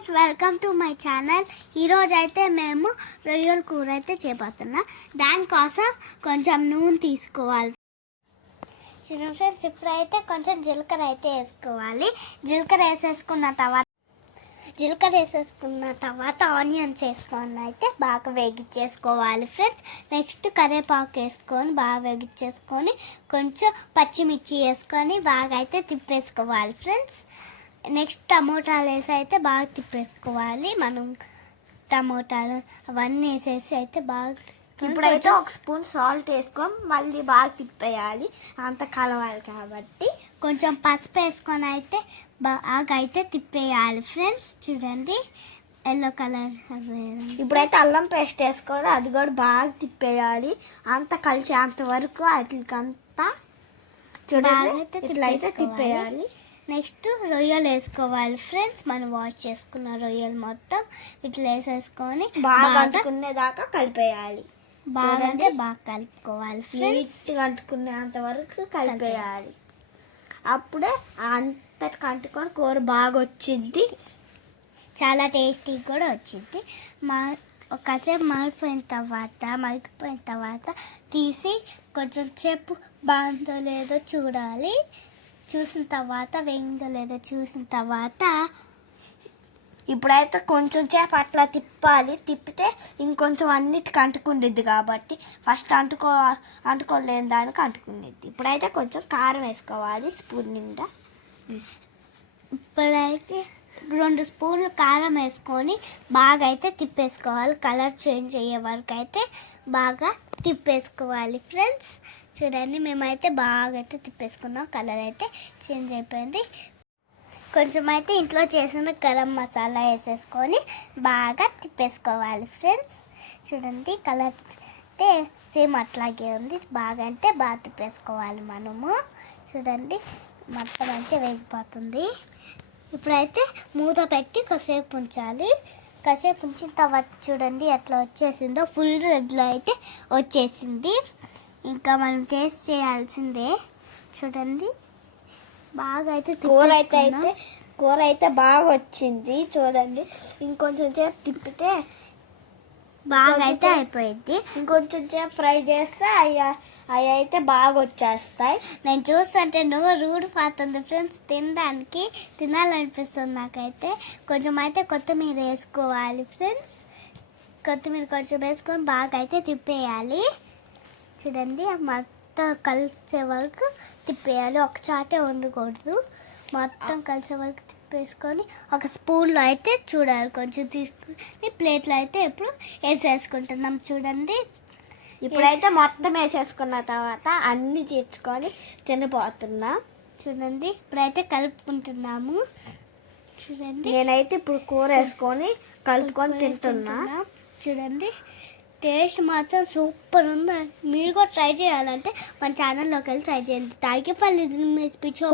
Friends, welcome to my channel. ఈరోజు అయితే మేము రొయ్యల కూర అయితే చేయబోతున్నాం. దానికోసం కొంచెం నూనె తీసుకోవాలి. చూడండి ఫ్రెండ్స్, ఇప్పుడైతే కొంచెం జీలకర్ర అయితే వేసుకోవాలి. జీలకర్ర వేసేసుకున్న తర్వాత ఆనియన్స్ వేసుకొని అయితే బాగా వేగించేసుకోవాలి ఫ్రెండ్స్. నెక్స్ట్ కరివేపాకు వేసుకొని బాగా వేగించేసుకొని కొంచెం పచ్చిమిర్చి వేసుకొని బాగా అయితే తిప్పేసుకోవాలి ఫ్రెండ్స్. నెక్స్ట్ టమోటాలు వేసి అయితే బాగా తిప్పేసుకోవాలి. మనం టమోటాలు అవన్నీ వేసేసి అయితే బాగా ఇప్పుడైతే ఒక స్పూన్ సాల్ట్ వేసుకొని మళ్ళీ బాగా తిప్పేయాలి, అంత కలవాలి కాబట్టి. కొంచెం పసుపు వేసుకొని అయితే బాగా అయితే తిప్పేయాలి ఫ్రెండ్స్. చూడండి ఎల్లో కలర్. ఇప్పుడైతే అల్లం పేస్ట్ వేసుకొని అది కూడా బాగా తిప్పేయాలి, అంత కలిసేంత వరకు అట్లకంతా చూడాలి, ఇట్లయితే తిప్పేయాలి. నెక్స్ట్ రొయ్యలు వేసుకోవాలి ఫ్రెండ్స్. మనం వాష్ చేసుకున్న రొయ్యలు మొత్తం ఇట్లా వేసేసుకొని బాగా అంటుకునేదాకా కలిపేయాలి. బాగా అంటే బాగా కలుపుకోవాలి ఫ్రెండ్స్. అంటుకునేంత వరకు కలిపేయాలి. అప్పుడే అంతటికి అంటుకొని కూర బాగా వచ్చింది, చాలా టేస్టీ కూడా వచ్చింది. ఒకసేపు మరిగిపోయిన తర్వాత తీసి కొంచెం సేపు బాగుందో లేదో చూడాలి. చూసిన తర్వాత వేయిందో లేదో చూసిన తర్వాత ఇప్పుడైతే కొంచెం సేపు అట్లా తిప్పాలి. తిప్పితే ఇంకొంచెం అన్నిటికి అంటుకుండిద్ది కాబట్టి ఫస్ట్ అంటుకోలేని దానికి అంటుకుండిద్ది. ఇప్పుడైతే కొంచెం కారం వేసుకోవాలి, స్పూన్ నిండా. ఇప్పుడైతే 2 స్పూన్లు కారం వేసుకొని బాగా అయితే తిప్పేసుకోవాలి. కలర్ చేంజ్ అయ్యే వరకు అయితే బాగా తిప్పేసుకోవాలి ఫ్రెండ్స్. చూడండి, మేమైతే బాగా అయితే తిప్పేసుకున్నాం. కలర్ అయితే చేంజ్ అయిపోయింది. కొంచెం అయితే ఇంట్లో చేసిన గరం మసాలా వేసేసుకొని బాగా తిప్పేసుకోవాలి ఫ్రెండ్స్. చూడండి, కలర్ అయితే సేమ్ అట్లాగే ఉంది. బాగా అంటే బాగా తిప్పేసుకోవాలి మనము. చూడండి, మొత్తం అయితే వేగిపోతుంది. ఇప్పుడైతే మూత పెట్టి కాసేపు ఉంచాలి. కాసేపు ఉంచిన తర్వాత చూడండి ఎట్లా వచ్చేసిందో. ఫుల్ రెడ్లో అయితే వచ్చేసింది. ఇంకా మనం టేస్ట్ చేయాల్సిందే. చూడండి, బాగా అయితే కూర అయితే బాగా వచ్చింది. చూడండి, ఇంకొంచెం సేపు తిప్పితే బాగా అయితే అయిపోయింది. ఇంకొంచెం సేపు ఫ్రై చేస్తే అవి అయితే బాగా వచ్చేస్తాయి. నేను చూస్తుంటే ఊడిపోతుంది ఫ్రెండ్స్. తినాలనిపిస్తుంది నాకైతే. కొంచెం అయితే కొత్తిమీర వేసుకోవాలి ఫ్రెండ్స్. కొత్తిమీర కొంచెం వేసుకొని బాగా అయితే తిప్పేయాలి. చూడండి, మొత్తం కలిసే వరకు తిప్పేయాలి. ఒక చాటే ఉండకూడదు, మొత్తం కలిసే వరకు తిప్పేసుకొని ఒక స్పూన్లో అయితే చూడాలి కొంచెం తీసుకుని ప్లేట్లో అయితే ఇప్పుడు వేసేసుకుంటున్నాం. చూడండి, ఇప్పుడైతే మొత్తం వేసేసుకున్న తర్వాత అన్నీ చేర్చుకొని తినిపోతున్నా. చూడండి, ఇప్పుడైతే కలుపుకుంటున్నాము. చూడండి, నేనైతే ఇప్పుడు కూర వేసుకొని కలుపుకొని తింటున్నా. చూడండి, టేస్ట్ మాత్రం సూపర్ ఉంది. మీరు కూడా ట్రై చేయాలంటే మన ఛానల్లోకి వెళ్ళి ట్రై చేయండి. Thank you for listening my speech.